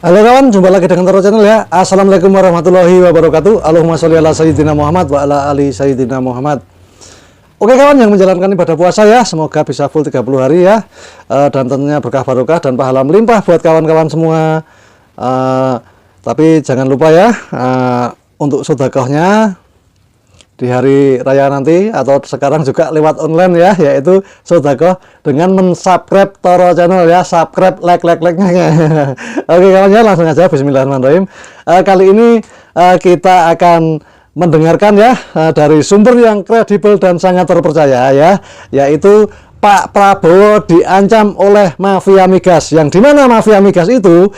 Halo kawan, jumpa lagi dengan Toro Channel ya. Assalamualaikum warahmatullahi wabarakatuh. Allahumma sholli ala sayyidina Muhammad wa ala ali sayyidina Muhammad. Oke kawan yang menjalankan ibadah puasa ya, semoga bisa full 30 hari ya. Dan tentunya berkah barokah dan pahala melimpah buat kawan-kawan semua. Tapi jangan lupa ya, untuk sedekahnya di hari raya nanti atau sekarang juga lewat online ya, yaitu sedekah dengan mensubscribe Toro Channel ya, subscribe, like-nya. Oke kawan ya, langsung aja bismillahirrahmanirrahim. Kali ini kita akan mendengarkan ya dari sumber yang kredibel dan sangat terpercaya ya, yaitu Pak Prabowo diancam oleh mafia migas, yang dimana mafia migas itu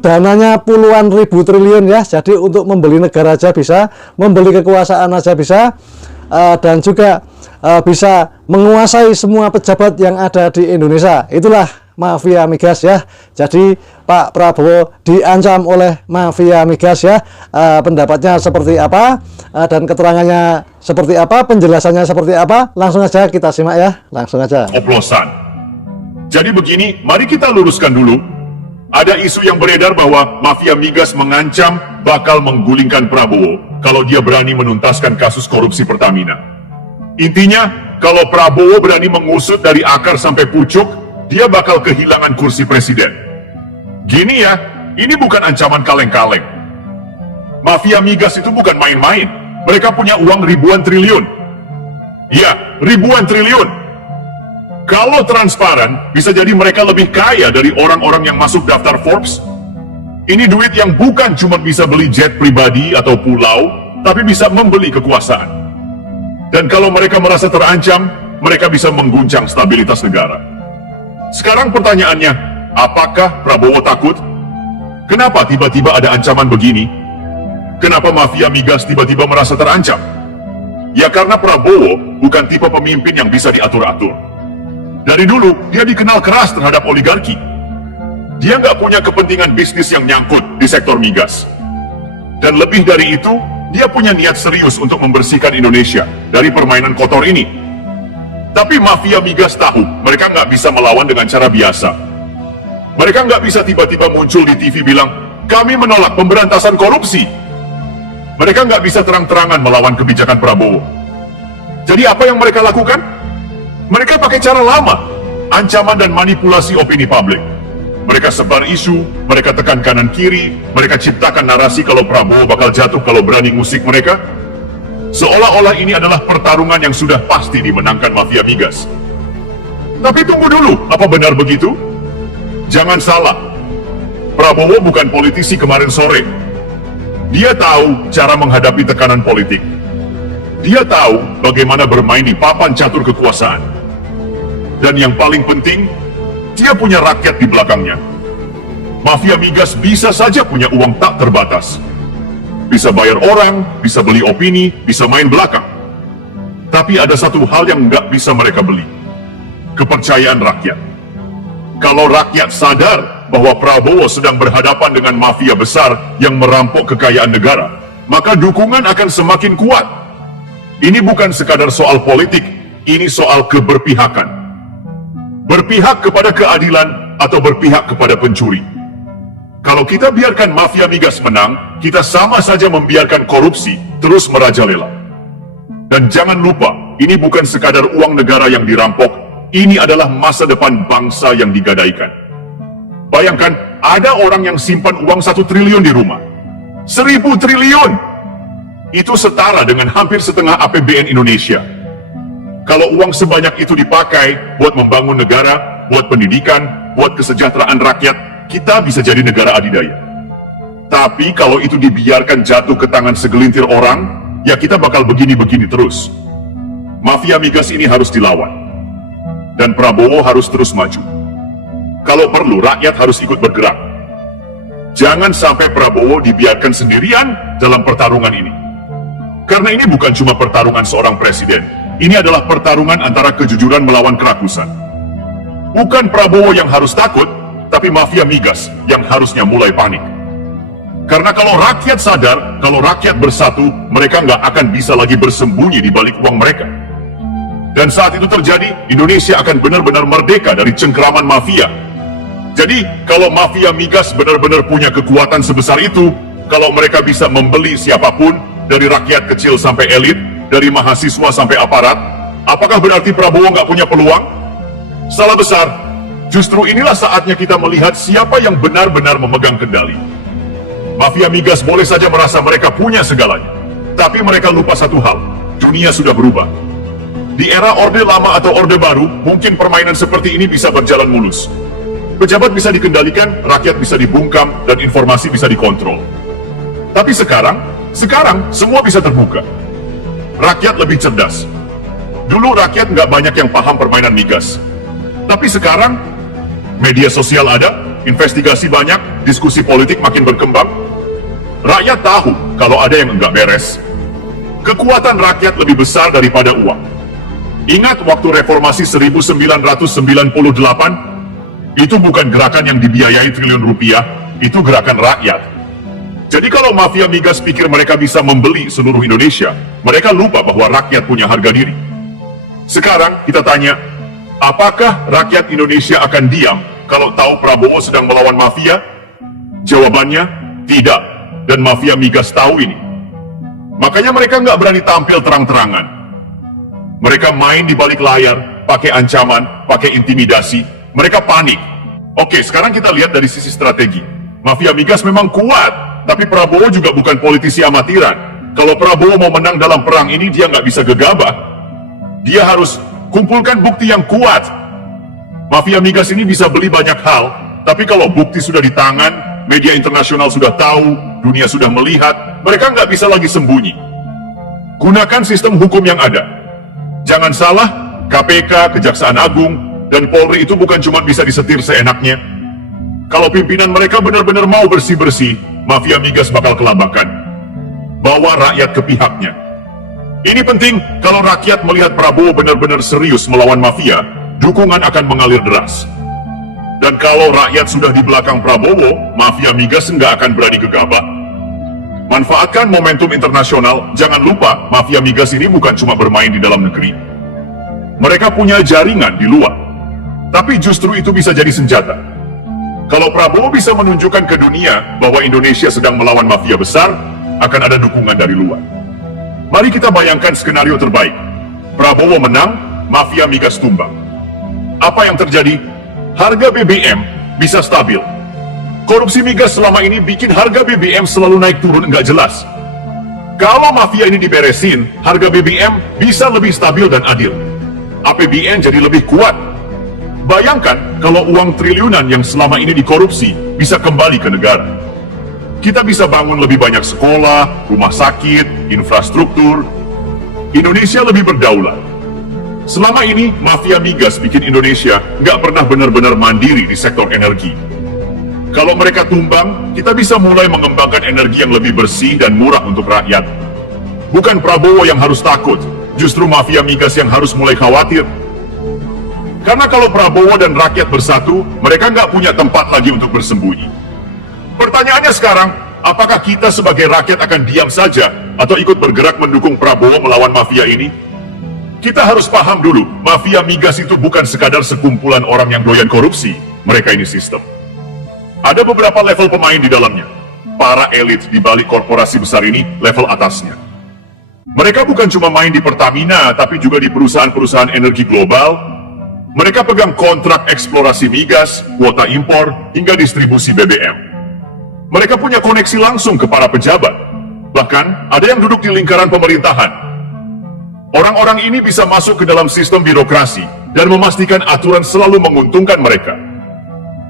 dananya puluhan ribu triliun ya. Jadi untuk membeli negara aja bisa, membeli kekuasaan aja bisa, dan juga bisa menguasai semua pejabat yang ada di Indonesia. Itulah mafia migas ya. Jadi Pak Prabowo diancam oleh mafia migas ya. Pendapatnya seperti apa dan keterangannya seperti apa, penjelasannya seperti apa, langsung aja kita simak ya, langsung aja. Oplosan. Jadi begini, mari kita luruskan dulu. Ada isu yang beredar bahwa mafia migas mengancam bakal menggulingkan Prabowo kalau dia berani menuntaskan kasus korupsi Pertamina. Intinya, kalau Prabowo berani mengusut dari akar sampai pucuk, dia bakal kehilangan kursi presiden. Gini ya, ini bukan ancaman kaleng-kaleng. Mafia migas itu bukan main-main. Mereka punya uang ribuan triliun. Ya, ribuan triliun. Kalau transparan, bisa jadi mereka lebih kaya dari orang-orang yang masuk daftar Forbes. Ini duit yang bukan cuma bisa beli jet pribadi atau pulau, tapi bisa membeli kekuasaan. Dan kalau mereka merasa terancam, mereka bisa mengguncang stabilitas negara. Sekarang pertanyaannya, apakah Prabowo takut? Kenapa tiba-tiba ada ancaman begini? Kenapa mafia migas tiba-tiba merasa terancam? Ya karena Prabowo bukan tipe pemimpin yang bisa diatur-atur. Dari dulu, dia dikenal keras terhadap oligarki. Dia nggak punya kepentingan bisnis yang nyangkut di sektor migas. Dan lebih dari itu, dia punya niat serius untuk membersihkan Indonesia dari permainan kotor ini. Tapi mafia migas tahu, mereka nggak bisa melawan dengan cara biasa. Mereka nggak bisa tiba-tiba muncul di TV bilang, kami menolak pemberantasan korupsi. Mereka nggak bisa terang-terangan melawan kebijakan Prabowo. Jadi apa yang mereka lakukan? Mereka pakai cara lama, ancaman dan manipulasi opini publik. Mereka sebar isu, mereka tekan kanan kiri, mereka ciptakan narasi kalau Prabowo bakal jatuh kalau berani ngusik mereka. Seolah-olah ini adalah pertarungan yang sudah pasti dimenangkan mafia migas. Tapi tunggu dulu, apa benar begitu? Jangan salah, Prabowo bukan politisi kemarin sore. Dia tahu cara menghadapi tekanan politik. Dia tahu bagaimana bermain di papan catur kekuasaan. Dan yang paling penting, dia punya rakyat di belakangnya. Mafia migas bisa saja punya uang tak terbatas. Bisa bayar orang, bisa beli opini, bisa main belakang. Tapi ada satu hal yang nggak bisa mereka beli. Kepercayaan rakyat. Kalau rakyat sadar bahwa Prabowo sedang berhadapan dengan mafia besar yang merampok kekayaan negara, maka dukungan akan semakin kuat. Ini bukan sekadar soal politik, ini soal keberpihakan. Berpihak kepada keadilan atau berpihak kepada pencuri. Kalau kita biarkan mafia migas menang, kita sama saja membiarkan korupsi terus merajalela. Dan jangan lupa, ini bukan sekadar uang negara yang dirampok, ini adalah masa depan bangsa yang digadaikan. Bayangkan, ada orang yang simpan uang 1 triliun di rumah. 1.000 triliun! Itu setara dengan hampir setengah APBN Indonesia. Kalau uang sebanyak itu dipakai buat membangun negara, buat pendidikan, buat kesejahteraan rakyat, kita bisa jadi negara adidaya. Tapi kalau itu dibiarkan jatuh ke tangan segelintir orang, ya kita bakal begini-begini terus. Mafia migas ini harus dilawan. Dan Prabowo harus terus maju. Kalau perlu, rakyat harus ikut bergerak. Jangan sampai Prabowo dibiarkan sendirian dalam pertarungan ini. Karena ini bukan cuma pertarungan seorang presiden. Ini adalah pertarungan antara kejujuran melawan kerakusan. Bukan Prabowo yang harus takut, tapi mafia migas yang harusnya mulai panik. Karena kalau rakyat sadar, kalau rakyat bersatu, mereka nggak akan bisa lagi bersembunyi di balik uang mereka. Dan saat itu terjadi, Indonesia akan benar-benar merdeka dari cengkeraman mafia. Jadi, kalau mafia migas benar-benar punya kekuatan sebesar itu, kalau mereka bisa membeli siapapun, dari rakyat kecil sampai elit, dari mahasiswa sampai aparat, apakah berarti Prabowo nggak punya peluang? Salah besar. Justru inilah saatnya kita melihat siapa yang benar-benar memegang kendali. Mafia migas boleh saja merasa mereka punya segalanya, tapi mereka lupa satu hal, dunia sudah berubah. Di era Orde Lama atau Orde Baru, mungkin permainan seperti ini bisa berjalan mulus. Pejabat bisa dikendalikan, rakyat bisa dibungkam, dan informasi bisa dikontrol. Tapi sekarang semua bisa terbuka. Rakyat lebih cerdas. Dulu rakyat nggak banyak yang paham permainan migas. Tapi sekarang, media sosial ada, investigasi banyak, diskusi politik makin berkembang. Rakyat tahu kalau ada yang nggak beres. Kekuatan rakyat lebih besar daripada uang. Ingat waktu reformasi 1998? Itu bukan gerakan yang dibiayai triliun rupiah, itu gerakan rakyat. Jadi kalau mafia migas pikir mereka bisa membeli seluruh Indonesia, mereka lupa bahwa rakyat punya harga diri. Sekarang kita tanya, apakah rakyat Indonesia akan diam kalau tahu Prabowo sedang melawan mafia? Jawabannya, tidak. Dan mafia migas tahu ini. Makanya mereka nggak berani tampil terang-terangan. Mereka main di balik layar, pakai ancaman, pakai intimidasi. Mereka panik. Oke, sekarang kita lihat dari sisi strategi. Mafia migas memang kuat, tapi Prabowo juga bukan politisi amatiran. Kalau Prabowo mau menang dalam perang ini, dia nggak bisa gegabah. Dia harus kumpulkan bukti yang kuat. Mafia migas ini bisa beli banyak hal, tapi kalau bukti sudah di tangan, media internasional sudah tahu, dunia sudah melihat, mereka nggak bisa lagi sembunyi. Gunakan sistem hukum yang ada. Jangan salah, KPK, Kejaksaan Agung, dan Polri itu bukan cuma bisa disetir seenaknya. Kalau pimpinan mereka benar-benar mau bersih-bersih, mafia migas bakal kelabakan. Bawa rakyat ke pihaknya. Ini penting, kalau rakyat melihat Prabowo benar-benar serius melawan mafia, dukungan akan mengalir deras. Dan kalau rakyat sudah di belakang Prabowo, mafia migas nggak akan berani gegabah. Manfaatkan momentum internasional, jangan lupa mafia migas ini bukan cuma bermain di dalam negeri. Mereka punya jaringan di luar. Tapi justru itu bisa jadi senjata. Kalau Prabowo bisa menunjukkan ke dunia bahwa Indonesia sedang melawan mafia besar, akan ada dukungan dari luar. Mari kita bayangkan skenario terbaik. Prabowo menang, mafia migas tumbang. Apa yang terjadi? Harga BBM bisa stabil. Korupsi migas selama ini bikin harga BBM selalu naik turun nggak jelas. Kalau mafia ini diberesin, harga BBM bisa lebih stabil dan adil. APBN jadi lebih kuat. Bayangkan kalau uang triliunan yang selama ini dikorupsi bisa kembali ke negara. Kita bisa bangun lebih banyak sekolah, rumah sakit, infrastruktur. Indonesia lebih berdaulat. Selama ini, mafia migas bikin Indonesia nggak pernah benar-benar mandiri di sektor energi. Kalau mereka tumbang, kita bisa mulai mengembangkan energi yang lebih bersih dan murah untuk rakyat. Bukan Prabowo yang harus takut, justru mafia migas yang harus mulai khawatir. Karena kalau Prabowo dan rakyat bersatu, mereka nggak punya tempat lagi untuk bersembunyi. Pertanyaannya sekarang, apakah kita sebagai rakyat akan diam saja atau ikut bergerak mendukung Prabowo melawan mafia ini? Kita harus paham dulu, mafia migas itu bukan sekadar sekumpulan orang yang doyan korupsi. Mereka ini sistem. Ada beberapa level pemain di dalamnya. Para elit di balik korporasi besar ini level atasnya. Mereka bukan cuma main di Pertamina, tapi juga di perusahaan-perusahaan energi global. Mereka pegang kontrak eksplorasi migas, kuota impor, hingga distribusi BBM. Mereka punya koneksi langsung ke para pejabat. Bahkan, ada yang duduk di lingkaran pemerintahan. Orang-orang ini bisa masuk ke dalam sistem birokrasi dan memastikan aturan selalu menguntungkan mereka.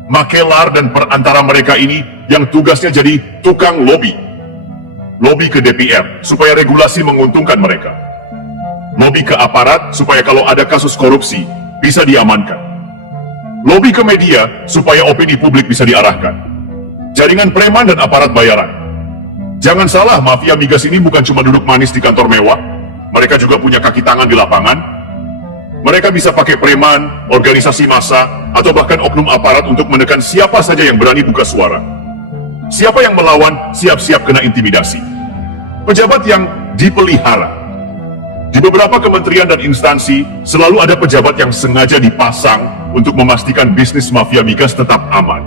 Makelar dan perantara mereka ini yang tugasnya jadi tukang lobby. Lobby ke DPR supaya regulasi menguntungkan mereka. Lobby ke aparat supaya kalau ada kasus korupsi, bisa diamankan. Lobby ke media supaya opini publik bisa diarahkan. Jaringan preman dan aparat bayaran. Jangan salah, mafia migas ini bukan cuma duduk manis di kantor mewah. Mereka juga punya kaki tangan di lapangan. Mereka bisa pakai preman, organisasi massa, atau bahkan oknum aparat untuk menekan siapa saja yang berani buka suara. Siapa yang melawan, siap-siap kena intimidasi. Pejabat yang dipelihara. Di beberapa kementerian dan instansi, selalu ada pejabat yang sengaja dipasang untuk memastikan bisnis mafia migas tetap aman.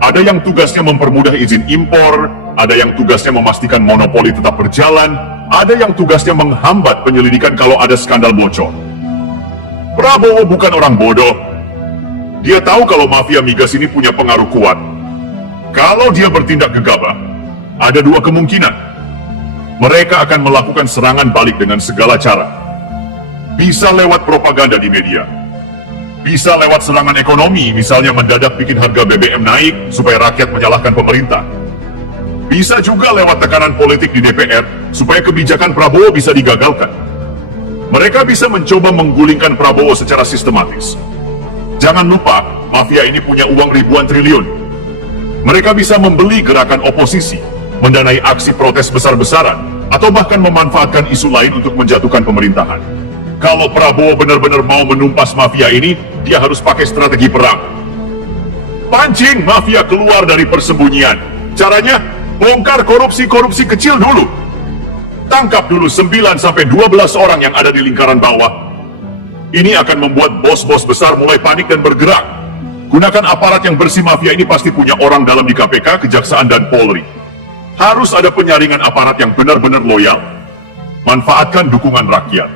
Ada yang tugasnya mempermudah izin impor, ada yang tugasnya memastikan monopoli tetap berjalan, ada yang tugasnya menghambat penyelidikan kalau ada skandal bocor. Prabowo bukan orang bodoh. Dia tahu kalau mafia migas ini punya pengaruh kuat. Kalau dia bertindak gegabah, ada dua kemungkinan. Mereka akan melakukan serangan balik dengan segala cara. Bisa lewat propaganda di media. Bisa lewat serangan ekonomi, misalnya mendadak bikin harga BBM naik supaya rakyat menyalahkan pemerintah. Bisa juga lewat tekanan politik di DPR supaya kebijakan Prabowo bisa digagalkan. Mereka bisa mencoba menggulingkan Prabowo secara sistematis. Jangan lupa, mafia ini punya uang ribuan triliun. Mereka bisa membeli gerakan oposisi, mendanai aksi protes besar-besaran, atau bahkan memanfaatkan isu lain untuk menjatuhkan pemerintahan. Kalau Prabowo benar-benar mau menumpas mafia ini, dia harus pakai strategi perang. Pancing mafia keluar dari persembunyian. Caranya, bongkar korupsi-korupsi kecil dulu. Tangkap dulu 9-12 orang yang ada di lingkaran bawah. Ini akan membuat bos-bos besar mulai panik dan bergerak. Gunakan aparat yang bersih mafia ini pasti punya orang dalam di KPK, Kejaksaan, dan Polri. Harus ada penyaringan aparat yang benar-benar loyal. Manfaatkan dukungan rakyat.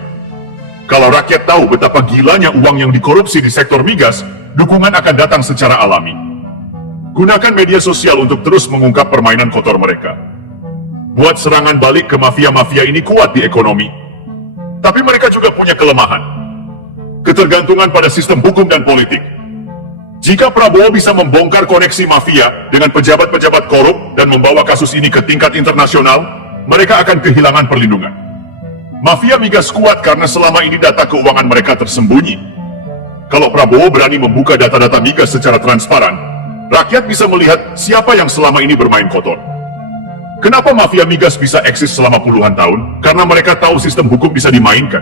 Kalau rakyat tahu betapa gilanya uang yang dikorupsi di sektor migas, dukungan akan datang secara alami. Gunakan media sosial untuk terus mengungkap permainan kotor mereka. Buat serangan balik ke mafia-mafia ini kuat di ekonomi. Tapi mereka juga punya kelemahan. Ketergantungan pada sistem hukum dan politik. Jika Prabowo bisa membongkar koneksi mafia dengan pejabat-pejabat korup dan membawa kasus ini ke tingkat internasional, mereka akan kehilangan perlindungan. Mafia migas kuat karena selama ini data keuangan mereka tersembunyi. Kalau Prabowo berani membuka data-data migas secara transparan, rakyat bisa melihat siapa yang selama ini bermain kotor. Kenapa mafia migas bisa eksis selama puluhan tahun? Karena mereka tahu sistem hukum bisa dimainkan.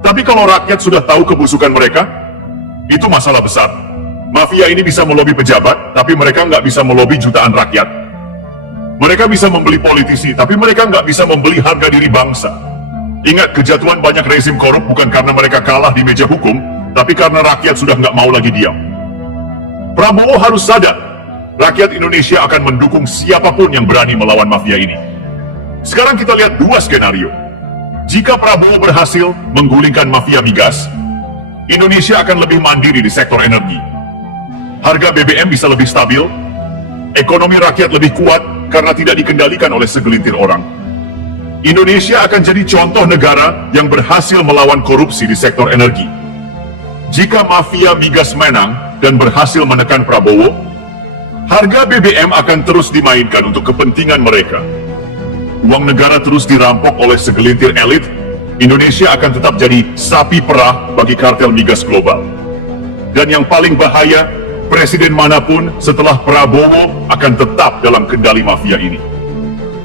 Tapi kalau rakyat sudah tahu kebusukan mereka, itu masalah besar. Mafia ini bisa melobi pejabat, tapi mereka nggak bisa melobi jutaan rakyat. Mereka bisa membeli politisi, tapi mereka nggak bisa membeli harga diri bangsa. Ingat, kejatuhan banyak rezim korup bukan karena mereka kalah di meja hukum, tapi karena rakyat sudah nggak mau lagi diam. Prabowo harus sadar, rakyat Indonesia akan mendukung siapapun yang berani melawan mafia ini. Sekarang kita lihat dua skenario. Jika Prabowo berhasil menggulingkan mafia migas, Indonesia akan lebih mandiri di sektor energi. Harga BBM bisa lebih stabil, ekonomi rakyat lebih kuat karena tidak dikendalikan oleh segelintir orang. Indonesia akan jadi contoh negara yang berhasil melawan korupsi di sektor energi. Jika mafia migas menang dan berhasil menekan Prabowo, harga BBM akan terus dimainkan untuk kepentingan mereka. Uang negara terus dirampok oleh segelintir elit, Indonesia akan tetap jadi sapi perah bagi kartel migas global. Dan yang paling bahaya, presiden manapun setelah Prabowo akan tetap dalam kendali mafia ini.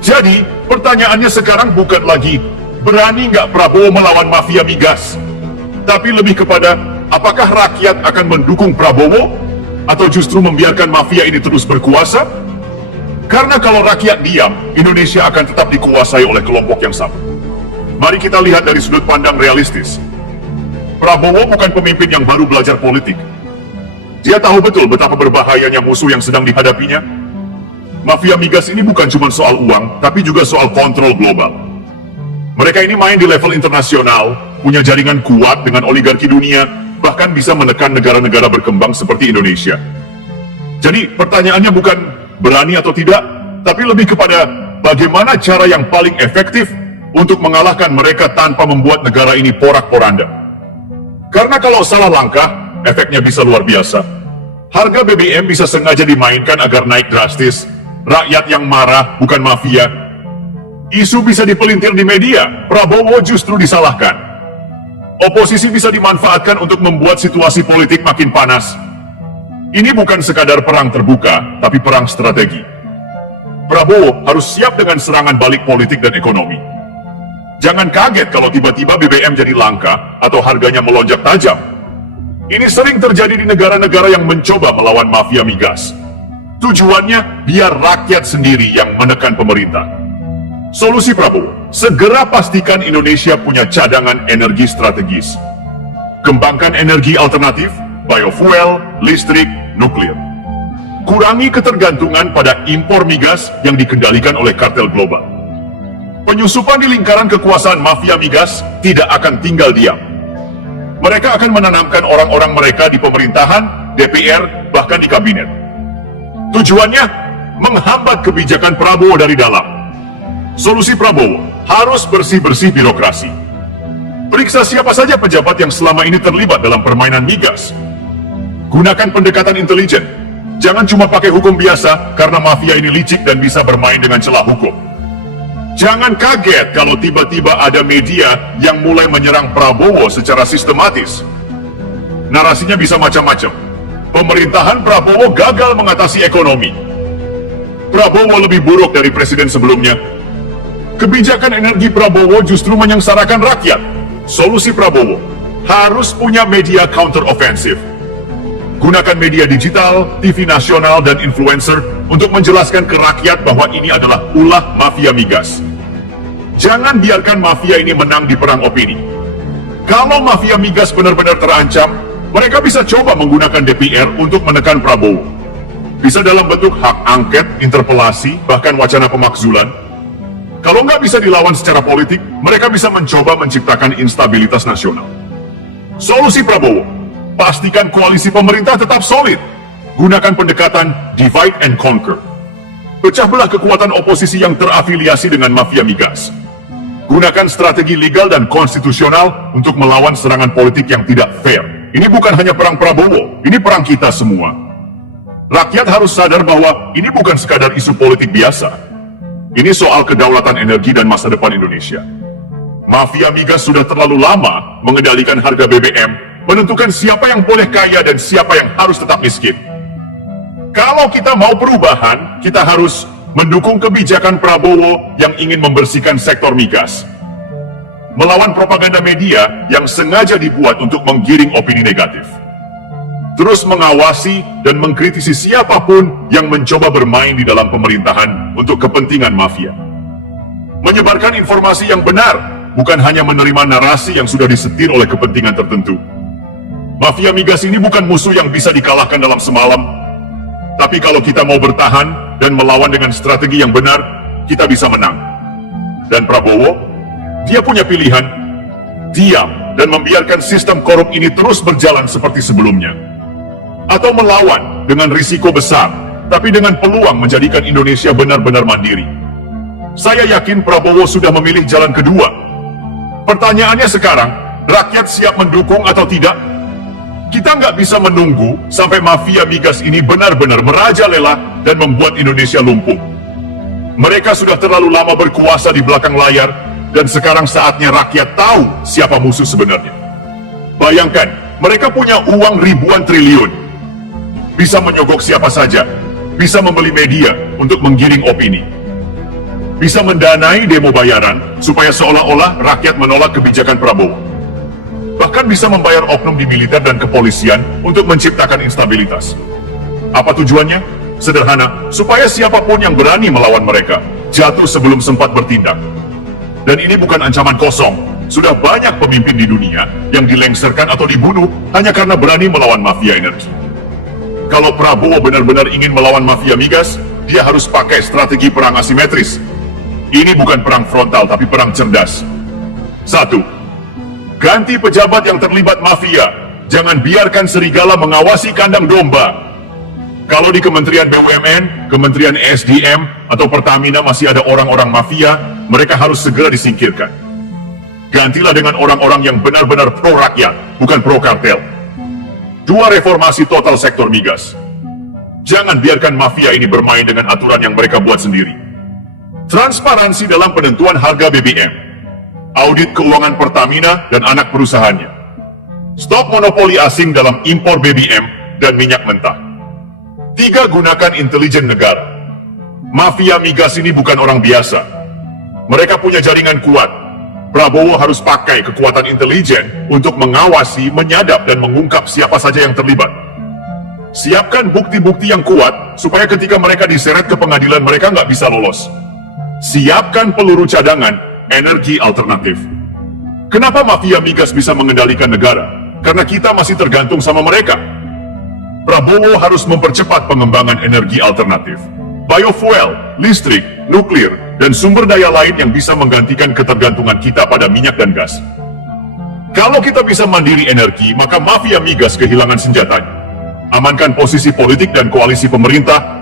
Jadi, pertanyaannya sekarang bukan lagi berani nggak Prabowo melawan mafia migas, tapi lebih kepada apakah rakyat akan mendukung Prabowo atau justru membiarkan mafia ini terus berkuasa? Karena kalau rakyat diam, Indonesia akan tetap dikuasai oleh kelompok yang sama. Mari kita lihat dari sudut pandang realistis. Prabowo bukan pemimpin yang baru belajar politik. Dia tahu betul betapa berbahayanya musuh yang sedang dihadapinya. Mafia migas ini bukan cuma soal uang, tapi juga soal kontrol global. Mereka ini main di level internasional, punya jaringan kuat dengan oligarki dunia, bahkan bisa menekan negara-negara berkembang seperti Indonesia. Jadi pertanyaannya bukan berani atau tidak, tapi lebih kepada bagaimana cara yang paling efektif untuk mengalahkan mereka tanpa membuat negara ini porak-poranda. Karena kalau salah langkah, efeknya bisa luar biasa. Harga BBM bisa sengaja dimainkan agar naik drastis. Rakyat yang marah, bukan mafia. Isu bisa dipelintir di media, Prabowo justru disalahkan. Oposisi bisa dimanfaatkan untuk membuat situasi politik makin panas. Ini bukan sekadar perang terbuka, tapi perang strategi. Prabowo harus siap dengan serangan balik politik dan ekonomi. Jangan kaget kalau tiba-tiba BBM jadi langka atau harganya melonjak tajam. Ini sering terjadi di negara-negara yang mencoba melawan mafia migas. Tujuannya biar rakyat sendiri yang menekan pemerintah. Solusi Prabowo, segera pastikan Indonesia punya cadangan energi strategis. Kembangkan energi alternatif, biofuel, listrik, nuklir. Kurangi ketergantungan pada impor migas yang dikendalikan oleh kartel global. Penyusupan di lingkaran kekuasaan mafia migas tidak akan tinggal diam. Mereka akan menanamkan orang-orang mereka di pemerintahan, DPR, bahkan di kabinet. Tujuannya, menghambat kebijakan Prabowo dari dalam. Solusi Prabowo harus bersih-bersih birokrasi. Periksa siapa saja pejabat yang selama ini terlibat dalam permainan migas. Gunakan pendekatan intelijen. Jangan cuma pakai hukum biasa karena mafia ini licik dan bisa bermain dengan celah hukum. Jangan kaget kalau tiba-tiba ada media yang mulai menyerang Prabowo secara sistematis. Narasinya bisa macam-macam. Pemerintahan Prabowo gagal mengatasi ekonomi. Prabowo lebih buruk dari presiden sebelumnya. Kebijakan energi Prabowo justru menyengsarakan rakyat. Solusi Prabowo harus punya media counter offensive. Gunakan media digital, TV nasional, dan influencer untuk menjelaskan ke rakyat bahwa ini adalah ulah mafia migas. Jangan biarkan mafia ini menang di perang opini. Kalau mafia migas benar-benar terancam, mereka bisa coba menggunakan DPR untuk menekan Prabowo. Bisa dalam bentuk hak angket, interpelasi, bahkan wacana pemakzulan. Kalau nggak bisa dilawan secara politik, mereka bisa mencoba menciptakan instabilitas nasional. Solusi Prabowo, pastikan koalisi pemerintah tetap solid. Gunakan pendekatan divide and conquer. Pecah belah kekuatan oposisi yang terafiliasi dengan mafia migas. Gunakan strategi legal dan konstitusional untuk melawan serangan politik yang tidak fair. Ini bukan hanya perang Prabowo, ini perang kita semua. Rakyat harus sadar bahwa ini bukan sekadar isu politik biasa. Ini soal kedaulatan energi dan masa depan Indonesia. Mafia migas sudah terlalu lama mengendalikan harga BBM, menentukan siapa yang boleh kaya dan siapa yang harus tetap miskin. Kalau kita mau perubahan, kita harus mendukung kebijakan Prabowo yang ingin membersihkan sektor migas. Melawan propaganda media yang sengaja dibuat untuk menggiring opini negatif. Terus mengawasi dan mengkritisi siapapun yang mencoba bermain di dalam pemerintahan untuk kepentingan mafia. Menyebarkan informasi yang benar, bukan hanya menerima narasi yang sudah disetir oleh kepentingan tertentu. Mafia migas ini bukan musuh yang bisa dikalahkan dalam semalam. Tapi kalau kita mau bertahan dan melawan dengan strategi yang benar, kita bisa menang. Dan Prabowo, dia punya pilihan, diam dan membiarkan sistem korup ini terus berjalan seperti sebelumnya. Atau melawan dengan risiko besar, tapi dengan peluang menjadikan Indonesia benar-benar mandiri. Saya yakin Prabowo sudah memilih jalan kedua. Pertanyaannya sekarang, rakyat siap mendukung atau tidak? Kita nggak bisa menunggu sampai mafia migas ini benar-benar merajalela dan membuat Indonesia lumpuh. Mereka sudah terlalu lama berkuasa di belakang layar, dan sekarang saatnya rakyat tahu siapa musuh sebenarnya. Bayangkan, mereka punya uang ribuan triliun. Bisa menyogok siapa saja, bisa membeli media untuk menggiring opini, bisa mendanai demo bayaran supaya seolah-olah rakyat menolak kebijakan Prabowo. Bahkan bisa membayar oknum di militer dan kepolisian untuk menciptakan instabilitas. Apa tujuannya? Sederhana, supaya siapapun yang berani melawan mereka jatuh sebelum sempat bertindak. Dan ini bukan ancaman kosong. Sudah banyak pemimpin di dunia yang dilengserkan atau dibunuh hanya karena berani melawan mafia energi. Kalau Prabowo benar-benar ingin melawan mafia migas, dia harus pakai strategi perang asimetris. Ini bukan perang frontal, tapi perang cerdas. 1. Ganti pejabat yang terlibat mafia. Jangan biarkan serigala mengawasi kandang domba. Kalau di Kementerian BUMN, Kementerian SDM, atau Pertamina masih ada orang-orang mafia, mereka harus segera disingkirkan. Gantilah dengan orang-orang yang benar-benar pro rakyat, bukan pro kartel. 2. Reformasi total sektor migas. Jangan biarkan mafia ini bermain dengan aturan yang mereka buat sendiri. Transparansi dalam penentuan harga BBM. Audit keuangan Pertamina dan anak perusahaannya. Stop monopoli asing dalam impor BBM dan minyak mentah. 3. Gunakan intelijen negara. Mafia migas ini bukan orang biasa. Mereka punya jaringan kuat. Prabowo harus pakai kekuatan intelijen untuk mengawasi, menyadap, dan mengungkap siapa saja yang terlibat. Siapkan bukti-bukti yang kuat supaya ketika mereka diseret ke pengadilan mereka nggak bisa lolos. Siapkan peluru cadangan energi alternatif. Kenapa mafia migas bisa mengendalikan negara? Karena kita masih tergantung sama mereka. Prabowo harus mempercepat pengembangan energi alternatif. Biofuel, listrik, nuklir, dan sumber daya lain yang bisa menggantikan ketergantungan kita pada minyak dan gas. Kalau kita bisa mandiri energi, maka mafia migas kehilangan senjatanya. Amankan posisi politik dan koalisi pemerintah.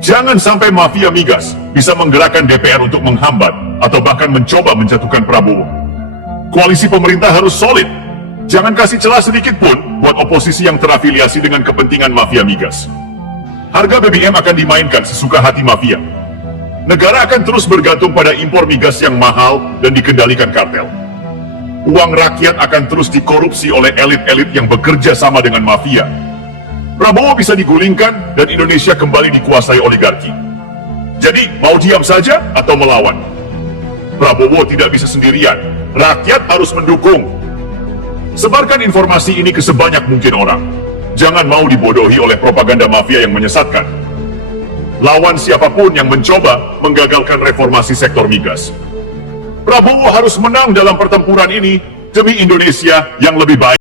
Jangan sampai mafia migas bisa menggerakkan DPR untuk menghambat atau bahkan mencoba menjatuhkan Prabowo. Koalisi pemerintah harus solid. Jangan kasih celah sedikit pun buat oposisi yang terafiliasi dengan kepentingan mafia migas. Harga BBM akan dimainkan sesuka hati mafia. Negara akan terus bergantung pada impor migas yang mahal dan dikendalikan kartel. Uang rakyat akan terus dikorupsi oleh elit-elit yang bekerja sama dengan mafia. Prabowo bisa digulingkan dan Indonesia kembali dikuasai oligarki. Jadi, mau diam saja atau melawan? Prabowo tidak bisa sendirian. Rakyat harus mendukung. Sebarkan informasi ini ke sebanyak mungkin orang. Jangan mau dibodohi oleh propaganda mafia yang menyesatkan. Lawan siapapun yang mencoba menggagalkan reformasi sektor migas. Prabowo harus menang dalam pertempuran ini demi Indonesia yang lebih baik.